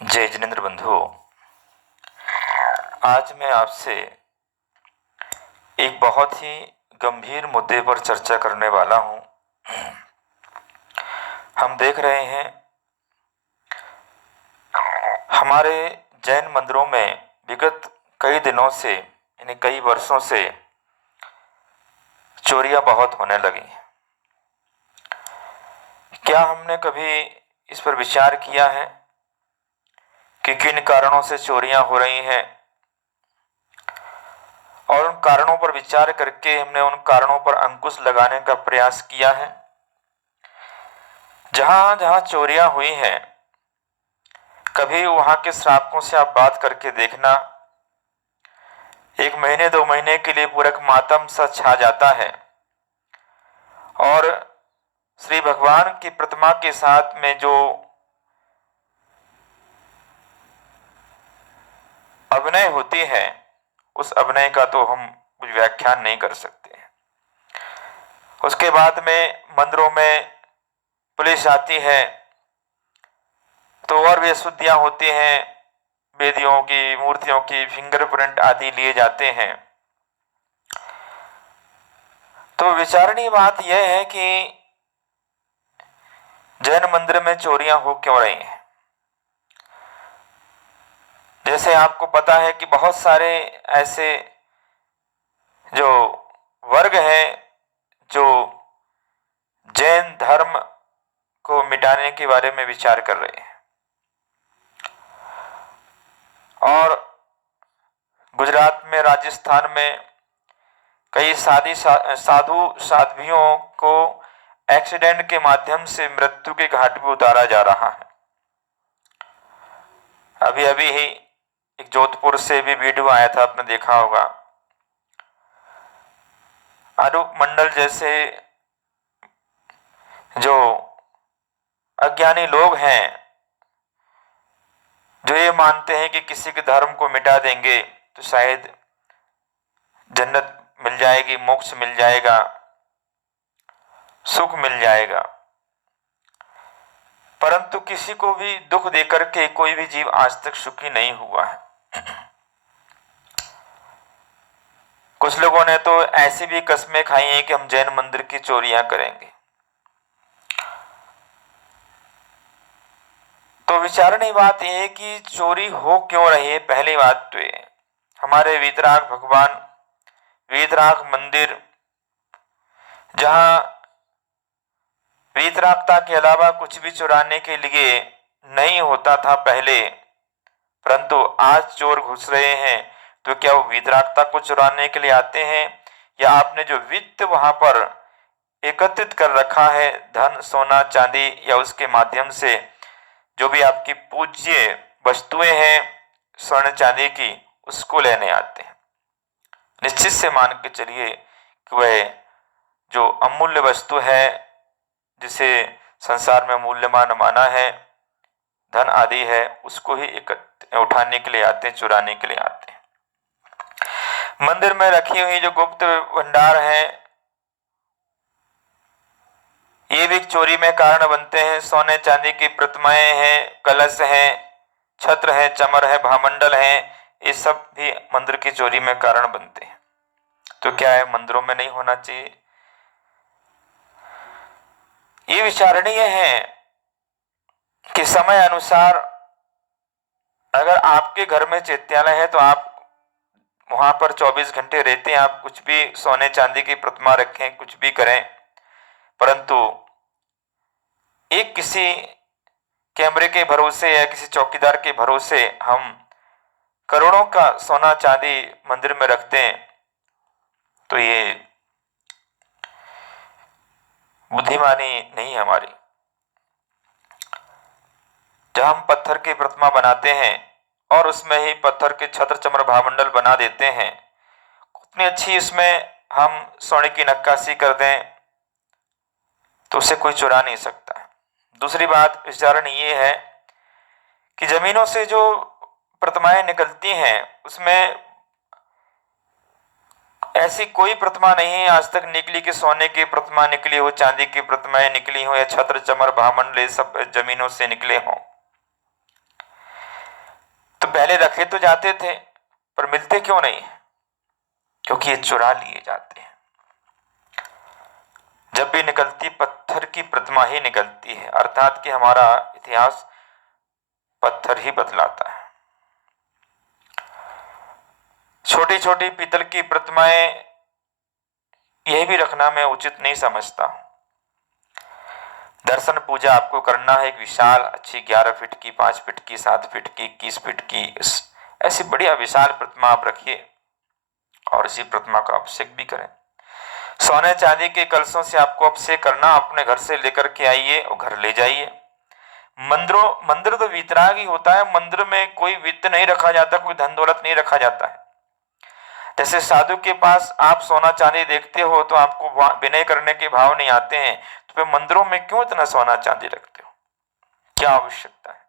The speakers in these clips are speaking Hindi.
जय जिनेन्द्र बंधु, आज मैं आपसे एक बहुत ही गंभीर मुद्दे पर चर्चा करने वाला हूं। हम देख रहे हैं हमारे जैन मंदिरों में विगत कई दिनों से यानी कई वर्षों से चोरियां बहुत होने लगी हैं। क्या हमने कभी इस पर विचार किया है कि किन कारणों से चोरियां हो रही हैं और उन कारणों पर विचार करके हमने उन कारणों पर अंकुश लगाने का प्रयास किया है? जहां जहां चोरियां हुई हैं, कभी वहां के श्रावकों से आप बात करके देखना, 1 महीने 2 महीने के लिए पूरा एक मातम सा छा जाता है और श्री भगवान की प्रतिमा के साथ में जो अभिनय होती है, उस अभिनय का तो हम कुछ व्याख्यान नहीं कर सकते। उसके बाद में मंदिरों में पुलिस आती है तो और भी अशुद्धियां होती हैं, वेदियों की, मूर्तियों की फिंगरप्रिंट आदि लिए जाते हैं। तो विचारणीय बात यह है कि जैन मंदिर में चोरियां हो क्यों रही हैं। जैसे आपको पता है कि बहुत सारे ऐसे जो वर्ग हैं जो जैन धर्म को मिटाने के बारे में विचार कर रहे हैं और गुजरात में, राजस्थान में कई साधु साध्वियों को एक्सीडेंट के माध्यम से मृत्यु के घाट पर उतारा जा रहा है। अभी अभी ही एक जोधपुर से भी वीडियो आया था, आपने देखा होगा। आरूप मंडल जैसे जो अज्ञानी लोग हैं, जो ये मानते हैं कि किसी के धर्म को मिटा देंगे तो शायद जन्नत मिल जाएगी, मोक्ष मिल जाएगा, सुख मिल जाएगा, परंतु किसी को भी दुख देकर के कोई भी जीव आज तक सुखी नहीं हुआ है। कुछ लोगों ने तो ऐसी भी कस्में खाई हैं कि हम जैन मंदिर की चोरियां करेंगे। तो विचारणीय बात यह है कि चोरी हो क्यों रही है। पहली बात तो ये, हमारे वीतराग भगवान, वीतराग मंदिर, जहां वीतरागता के अलावा कुछ भी चुराने के लिए नहीं होता था पहले, परंतु आज चोर घुस रहे हैं तो क्या वो वीतरागता को चुराने के लिए आते हैं, या आपने जो वित्त वहां पर एकत्रित कर रखा है, धन, सोना, चांदी, या उसके माध्यम से जो भी आपकी पूज्य वस्तुएं हैं स्वर्ण चांदी की, उसको लेने आते हैं। निश्चित से मान के चलिए कि वह जो अमूल्य वस्तु है, जिसे संसार में मूल्यवान माना है, धन आदि है, उसको ही उठाने के लिए आते हैं, चुराने के लिए आते हैं। मंदिर में रखी हुई जो गुप्त भंडार है, ये भी चोरी में कारण बनते हैं। सोने चांदी की प्रतिमाएं हैं, कलश हैं, छत्र है, चमर है, भामंडल है, ये सब भी मंदिर की चोरी में कारण बनते हैं। तो क्या है, मंदिरों में नहीं होना चाहिए? ये विचारणीय है कि समय अनुसार अगर आपके घर में चैत्यालय है तो आप वहां पर 24 घंटे रहते हैं, आप कुछ भी सोने चांदी की प्रतिमा रखें, कुछ भी करें, परंतु एक किसी कैमरे के भरोसे या किसी चौकीदार के भरोसे हम करोड़ों का सोना चांदी मंदिर में रखते हैं, तो ये बुद्धिमानी नहीं है हमारी। जब हम पत्थर की प्रतिमा बनाते हैं और उसमें ही पत्थर के छत्र चमर भामंडल बना देते हैं, उतनी अच्छी इसमें हम सोने की नक्काशी कर दें तो उसे कोई चुरा नहीं सकता। दूसरी बात विचारण ये है कि जमीनों से जो प्रतिमाएं निकलती हैं, उसमें ऐसी कोई प्रतिमा नहीं है आज तक निकली कि सोने की प्रतिमा निकली हो, चांदी की प्रतिमाएं निकली हो, या छत्र चमर भामंडल सब जमीनों से निकले हों। पहले रखे तो जाते थे पर मिलते क्यों नहीं? क्योंकि ये चुरा लिए जाते हैं। जब भी निकलती पत्थर की प्रतिमा ही निकलती है, अर्थात कि हमारा इतिहास पत्थर ही बतलाता है। छोटी छोटी पीतल की प्रतिमाएं यह भी रखना मैं उचित नहीं समझता। दर्शन पूजा आपको करना है, एक विशाल अच्छी 11 फीट की, 5 फीट की, 7 फीट की, 21 फीट की, ऐसी बढ़िया विशाल प्रतिमा आप रखिए और इसी प्रतिमा का अभिषेक भी करें। सोने चांदी के कलशों से आपको अभिषेक करना, अपने घर से लेकर के आइए और घर ले जाइए। मंदिर तो वीतरागी होता है, मंदिर में कोई वित्त नहीं रखा जाता, कोई धन दौलत नहीं रखा जाता है। जैसे साधु के पास आप सोना चांदी देखते हो तो आपको विनय करने के भाव नहीं आते हैं, तो फिर मंदिरों में क्यों इतना सोना चांदी रखते हो? क्या आवश्यकता है?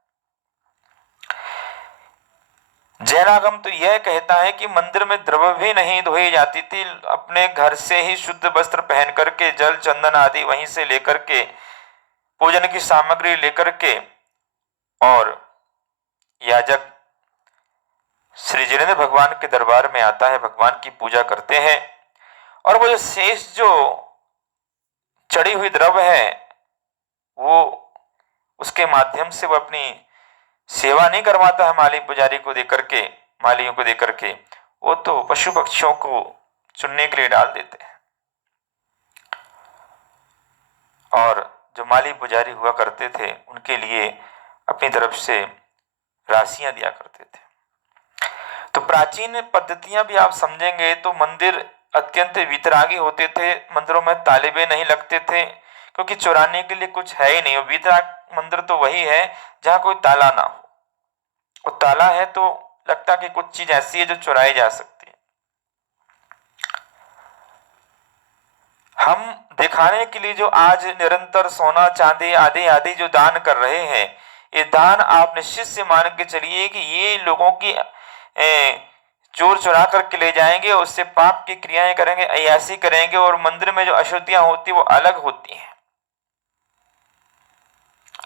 जैनागम तो यह कहता है कि मंदिर में द्रव्य भी नहीं धोई जाती थी, अपने घर से ही शुद्ध वस्त्र पहन करके, जल चंदन आदि वहीं से लेकर के, पूजन की सामग्री लेकर के, और याजक श्री जिनेन्द्र भगवान के दरबार में आता है, भगवान की पूजा करते हैं, और वो जो शेष जो चढ़ी हुई द्रव्य है वो उसके माध्यम से वो अपनी सेवा नहीं करवाता है माली पुजारी को देकर के, मालियों को देकर के, वो तो पशु पक्षियों को चुनने के लिए डाल देते हैं। और जो माली पुजारी हुआ करते थे उनके लिए अपनी तरफ से राशियां दिया करते थे। तो प्राचीन पद्धतियां भी आप समझेंगे तो मंदिर अत्यंत वितरागी होते थे, मंदिरों में ताले भी नहीं लगते थे, क्योंकि चुराने के लिए कुछ है ही नहीं। वितराग मंदिर तो वही है जहां कोई ताला ना हो, और ताला है तो लगता कि कुछ चीज ऐसी है जो चुराई जा सकती है। हम दिखाने के लिए जो आज निरंतर सोना चांदी आदि आदि जो दान कर रहे हैं, ये दान आप निश्चित से मान के चलिए कि ये लोगों की चोर चुरा करके ले जाएंगे, उससे पाप की क्रियाएं करेंगे, अयासी करेंगे, और मंदिर में जो अशुद्धियां होती वो अलग होती हैं।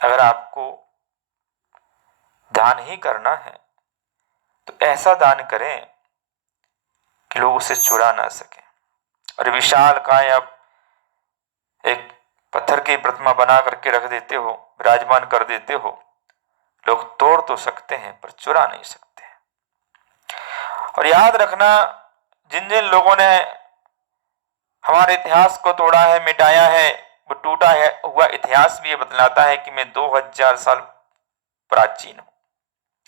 अगर आपको दान ही करना है तो ऐसा दान करें कि लोग उसे चुरा ना सके। और विशाल काय आप एक पत्थर की प्रतिमा बना करके रख देते हो, विराजमान कर देते हो, लोग तोड़ तो सकते हैं पर चुरा नहीं सकते। और याद रखना, जिन जिन लोगों ने हमारे इतिहास को तोड़ा है, मिटाया है, वो टूटा है हुआ इतिहास भी ये बतलाता है कि मैं 2000 साल प्राचीन हूं।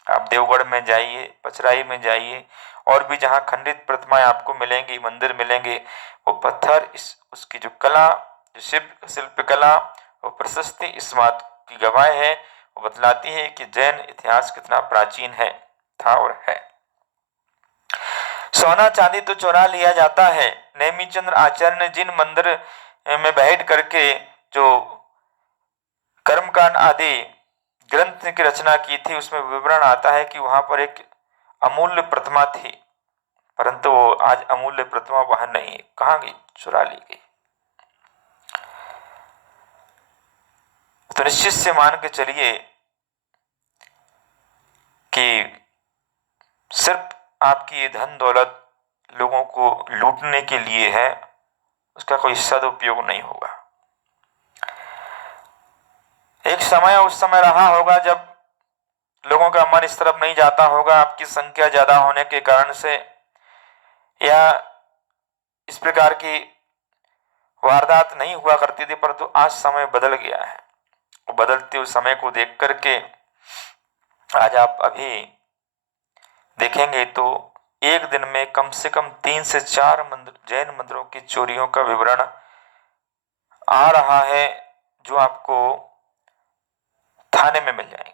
आप देवगढ़ में जाइए, पचराई में जाइए, और भी जहां खंडित प्रतिमाएं आपको मिलेंगी, मंदिर मिलेंगे, वो पत्थर उसकी जो कला, जो शिल्प कला और प्रशस्ति इस बात की गवाह है, वो बतलाती है कि जैन इतिहास कितना प्राचीन है, था और है। सोना चांदी तो चुरा लिया जाता है। नेमीचंद्र आचार्य ने जिन मंदिर में बैठ करके जो कर्मकांड आदि ग्रंथ की रचना की थी, उसमें विवरण आता है कि वहां पर एक अमूल्य प्रतिमा थी, परंतु वो आज अमूल्य प्रतिमा वहां नहीं है। कहां गई? चुरा ली गई। तो निश्चित से मान के चलिए कि सिर्फ आपकी ये धन दौलत लोगों को लूटने के लिए है, उसका कोई सदुपयोग नहीं होगा। एक समय उस समय रहा होगा जब लोगों का मन इस तरफ नहीं जाता होगा, आपकी संख्या ज्यादा होने के कारण से, या इस प्रकार की वारदात नहीं हुआ करती थी, परंतु आज समय बदल गया है। बदलते हुए समय को देख करके आज आप अभी देखेंगे तो एक दिन में कम से कम 3 से 4 जैन मंदिरों की चोरियों का विवरण आ रहा है, जो आपको थाने में मिल जाएंगे।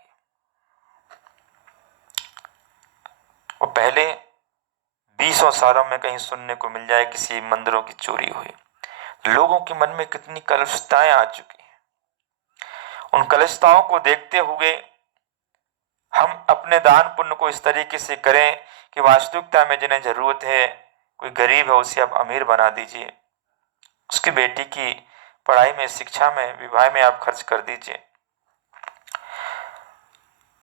वो पहले 20 सालों में कहीं सुनने को मिल जाए किसी मंदिरों की चोरी हुई। लोगों के मन में कितनी कलुषताएं आ चुकी हैं। उन कलुषताओं को देखते हुए हम अपने दान पुण्य को इस तरीके से करें कि वास्तविकता में जिन्हें जरूरत है, कोई गरीब है, उसे आप अमीर बना दीजिए, उसकी बेटी की पढ़ाई में, शिक्षा में, विवाह में आप खर्च कर दीजिए।